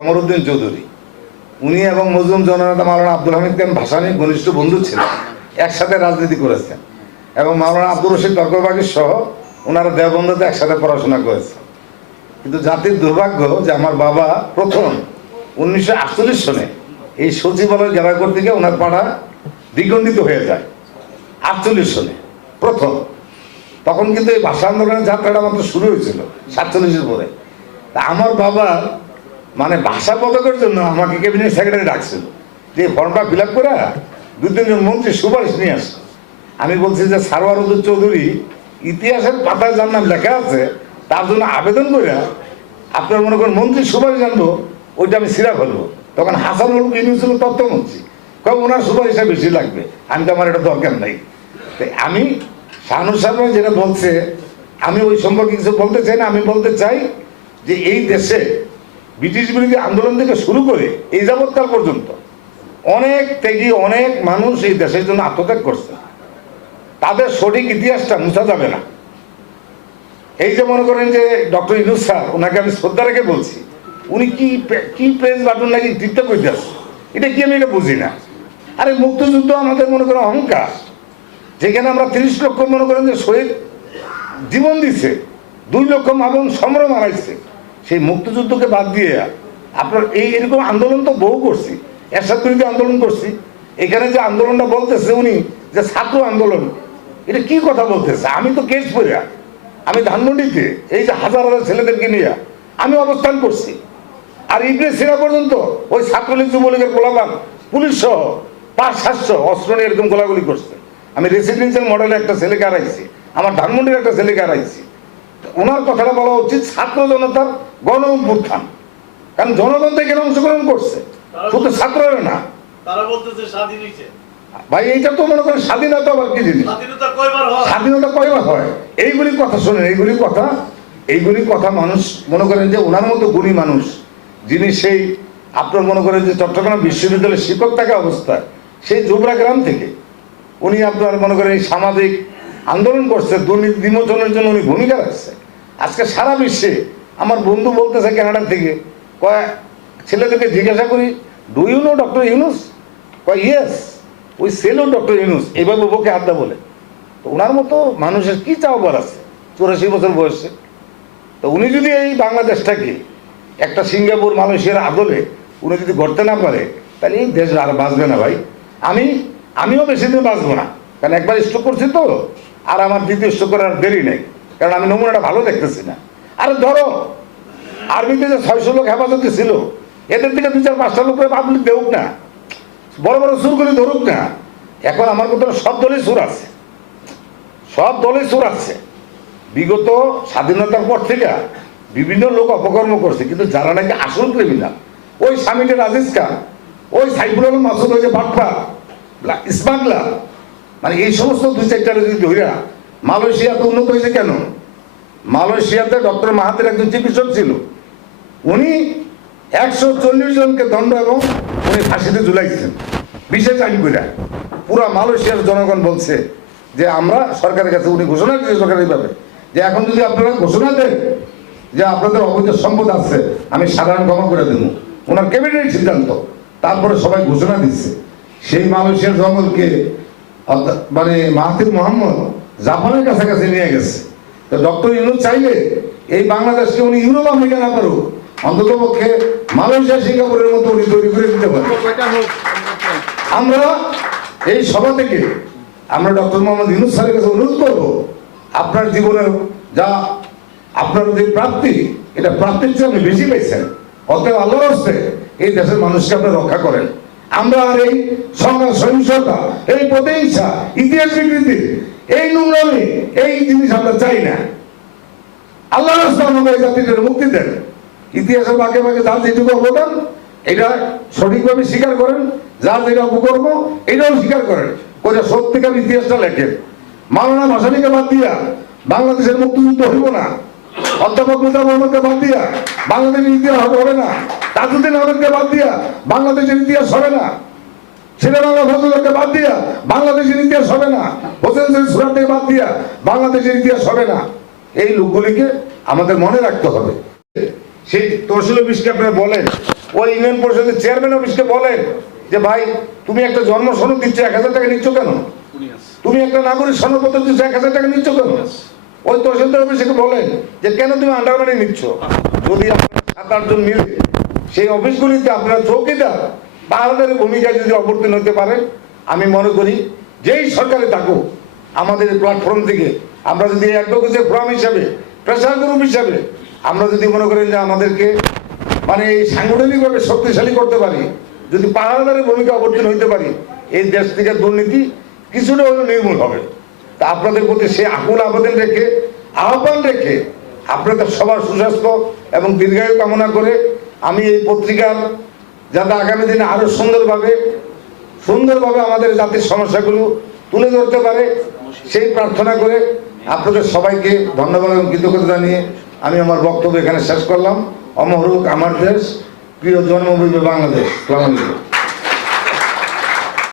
কমরউদ্দিন চৌধুরী উনি এবং মজলুম জননেতা মাওলানা আব্দুল হামিদ খান ভাসানী ঘনিষ্ঠ বন্ধু ছিলেন, একসাথে রাজনীতি করেছেন এবং মাওলানা আব্দুর রশিদ তর্কবাগীর সহ ওনারা দেওবন্দতে একসাথে পড়াশোনা করেছেন। কিন্তু জাতির দুর্ভাগ্য যে আমার বাবা প্রথম 1948 সনে এই সচিবালয় জেলা কর্তৃক ওনার পাড়া দ্বিগণ্ডিত হয়ে যায়। 48 সনে প্রথম, তখন কিন্তু এই ভাষা আন্দোলনের যাত্রাটা মাত্র শুরু হয়েছিল 47-এর পরে। তা আমার বাবা মানে ভাষা পদকের জন্য আমাকে ক্যাবিনেট সেক্রেটারি ডাকছিল যে ফর্মটা ফিল আপ করে 2-3 মন্ত্রী সুপারিশ নিয়ে আসে। আমি বলছি যে সারওয়ারউদ্দিন চৌধুরী ইতিহাসের পাতায় যার নাম লেখা আছে তার জন্য আবেদন করে আপনার মনে করেন মন্ত্রী সুপারিশ জানবো, ওইটা আমি সিরা ফেলবো। তখন হাসানুল ইউনূস ছিল তথ্যমন্ত্রী, কবে ওনার সুপারিশটা বেশি লাগবে, আমি তো আমার এটা দরকার নাই। তাই আমি শাহানুর সাহেব যেটা বলছে আমি ওই সম্পর্কে কিছু বলতে চাই না। আমি বলতে চাই যে এই দেশে ব্রিটিশ বিরোধী আন্দোলন থেকে শুরু করে এই যাবৎকাল পর্যন্ত অনেক ত্যাগী অনেক মানুষ এই দেশের জন্য আত্মত্যাগ করছে, তাদের সঠিক ইতিহাসটা মুছা যাবে না। এই যে মনে করেন যে ডক্টর ইউনূস স্যার, ওনাকে আমি শ্রদ্ধা রেখে বলছি, উনি কি প্রেস বাটন নাকি টিপটা করতে আসছে, এটা কি আমি এটা বুঝি না। আরে মুক্তিযুদ্ধ আমাদের মনে করেন অহংকার, যেখানে আমরা 30 লক্ষ মনে করেন যে শহীদ জীবন দিচ্ছে, 2 লক্ষ মাবন সম্ভ্রম হারাইছে, সেই মুক্তিযুদ্ধকে বাদ দিয়ে আপনার এরকম আন্দোলন তো বহু করছি, এরশাদ বিরোধী আন্দোলন করছি। এখানে যে আন্দোলনটা বলতেছে উনি যে ছাত্র আন্দোলন, এটা কি কথা বলতেছে? আমি তো কেস পড়ে, আমি ধানমন্ডিতে এই যে হাজার হাজার ছেলেদেরকে নিয়ে আমি অবস্থান করছি, আর ইবনে সিনা পর্যন্ত ওই ছাত্রলীগ যুবলীগের গোলাবান পুলিশ সহ 500-700 অস্ত্র নিয়ে এরকম গোলাগুলি করছে। আমি রেসিডেন্সিয়াল মডেলে একটা ছেলেকে হারাইছি, আমার ধানমন্ডির একটা ছেলেকে হারাইছি। ওনার কথাটা বলা উচিত ছাত্র জনতার গণ অভ্যুত্থান, কারণ জনগণ থেকে অংশগ্রহণ করছে, শুধু ছাত্ররা না। ভাই এইটা তো মনে করেন স্বাধীনতা আবার কি জিনিস, স্বাধীনতা কয়বার হয়? এইগুলি কথা শোনেন, এইগুলি কথা মানুষ মনে করেন যে ওনার মতো গুণী মানুষ, যিনি সেই আপনার মনে করেন যে চট্টগ্রাম বিশ্ববিদ্যালয়ের শিক্ষক থাকা অবস্থায় সেই জোবরা গ্রাম থেকে উনি আপনার মনে করেন এই সামাজিক আন্দোলন করছে, দুর্নীতি বিমোচনের জন্য উনি ভূমিকা রাখছে। আজকে সারা বিশ্বে আমার বন্ধু বলতেছে কানাডা থেকে, কয় ছেলেদেরকে জিজ্ঞাসা করি, do you know doctor Yunus? কয় ইয়েস, ওই সেলো ডক্টর ইউনূস, এইভাবে বুকে হাতটা বলে। তো ওনার মতো মানুষের কি চাওয়ার আছে 84 বছর বয়সে? তো উনি যদি এই বাংলাদেশটাকে একটা সিঙ্গাপুর মালয়েশিয়ার আদলে উনি যদি গড়তে না পারে, তাহলে এই দেশ আর বাঁচবে না ভাই। আমিও বেশি দিন বাঁচবো না, কারণ একবার স্ট্রোক করছি তো, আর আমার দ্বিতীয় স্ট্রোক করার দেরি নেই, কারণ আমি নমুনাটা ভালো দেখতেছি না। আরে ধরো আর্মিতে যে 600 লোক হেফাজতে ছিল, এদের থেকে 2-4-5টা লোক পাবলিক দেউক না, বড় বড় সুরগুলি ধরুক না। এখন আমার মতো সব দলই সুর আছে, সব দলই সুর আছে। বিগত স্বাধীনতার পর থেকে বিভিন্ন লোক অপকর্ম করছে, কিন্তু যারা নাকি আসল ক্রিমিনাল, ওই স্বামীটের আজিজ খান, ওই সাইফুল আলম মাসুদ, ওই যে বাটপা স্মাগলার, মানে এই সমস্ত 2-4টা যদি ধৈরা। মালয়েশিয়াতে উন্নত হয়েছে কেন? মালয়েশিয়াতে ডক্টর মাহাতির একজন চিকিৎসক ছিল, উনি 140 জনকে দণ্ড এবং উনি ফাঁসিতে ঝুলাইছেন বিশেষ আইন করে। পুরা মালয়েশিয়ার জনগণ বলছে যে আমরা সরকারের কাছে, উনি ঘোষণা দিয়েছে সরকারিভাবে যে এখন যদি আপনারা ঘোষণা দেন যে আপনাদের অবৈধ সম্পদ আছে, আমি সাধারণ ক্ষমা করে দেবো। ওনার ক্যাবিনেটের সিদ্ধান্ত, তারপরে সবাই ঘোষণা দিচ্ছে। সেই মালয়েশিয়ার জঙ্গলকে মানে মাহাতির মোহাম্মদ জাপানের কাছাকাছি নিয়ে গেছে। তো ডক্টর ইউনূস চাইলে এই বাংলাদেশকে উনি ইউরোপ আমেরিকা না পারুক, অন্তত পক্ষে মালয়েশিয়া সিঙ্গাপুরের মতো উনি তৈরি করে দিতে পারেন। আমরা এই সভা থেকে আমরা ডক্টর মোহাম্মদ ইউনূস স্যারের কাছে অনুরোধ করবো, আপনার জীবনের যা আপনার যে প্রাপ্তি, এটা প্রাপ্তির চেয়ে আপনি বেশি পেয়েছেন, অতএব আল্লাহর হস্তে এই দেশের মানুষকে আপনি রক্ষা করেন। আমরা আর এই সংঘাত সহিংসতা, এই প্রতিহিংসা, ইতিহাস বিকৃতি, এই নোংরামি, এই জিনিস আমরা চাই না। আল্লাহর হস্তে আমাদের এই জাতিটার মুক্তি দেন। ইতিহাসের বাঁকে বাঁকে যার যেটুকু অবদান, এটা সঠিকভাবে স্বীকার করেন, যার যেটা অপকর্ম এটাও স্বীকার করেন, করে সত্যিকার ইতিহাসটা লেখেন। মাওলানা ভাসানীকে বাদ দিয়া বাংলাদেশের মুক্তিযুদ্ধ হইব না, অধ্যাপক মির্জা মোহাম্মদকে বাদ দিয়া বাংলাদেশের ইতিহাস হবে না, তাজউদ্দিন আহমেদকে বাদ দিয়া বাংলাদেশের ইতিহাস হবে না, শেরেবাংলা ফজলকে বাদ দিয়া বাংলাদেশের ইতিহাস হবে না, হোসেন সুরাটকে বাদ দিয়া বাংলাদেশের ইতিহাস হবে না। এই লোকগুলিকে আমাদের মনে রাখতে হবে। সেই তহসিল অফিসকে আপনারা বলেন ওই ইউনিয়ন পরিষদের চেয়ারম্যান অফিসকে বলেন যে ভাই তুমি একটা জন্ম সনদ দিচ্ছ 1,000 টাকা নিচ্ছ কেন, তুমি একটা নাগরিক সনদপত্র দিচ্ছ 1,000 টাকা নিচ্ছ কেন। ওই তহসিলদার অফিসকে বলেন যে কেন তুমি আন্ডারমানি নিচ্ছ। যদি আপনারা 7-8 জন মিলে সেই অফিসগুলিতে আপনারা চৌকিদার পাহারাদারের ভূমিকায় যদি অবতীর্ণ হতে পারে, আমি মনে করি যেই সরকারে থাকুক আমাদের প্ল্যাটফর্ম থেকে আমরা যদি অ্যাডভোকেসি ফোরাম হিসাবে, প্রেসার গ্রুপ হিসাবে আমরা যদি মনে করেন যে আমাদেরকে মানে এই সাংগঠনিকভাবে শক্তিশালী করতে পারি, যদি পাহারাদারের ভূমিকা অবতীর্ণ হইতে পারি, এই দেশ থেকে দুর্নীতি কিছুটা হলেও নির্মূল হবে। তা আপনাদের প্রতি সেই আকুল আবেদন রেখে, আহ্বান রেখে, আপনাদের সবার সুস্বাস্থ্য এবং দীর্ঘায়ু কামনা করে আমি এই পত্রিকার যাতে আগামী দিনে আরো সুন্দরভাবে আমাদের জাতির সমস্যাগুলো তুলে ধরতে পারে সেই প্রার্থনা করে আপনাদের সবাইকে ধন্যবাদ এবং কৃতজ্ঞতা জানিয়ে আমি আমার বক্তব্য এখানে শেষ করলাম। অমর হোক আমার দেশ, প্রিয় জন্মভূমি বাংলাদেশ। আসসালামু আলাইকুম।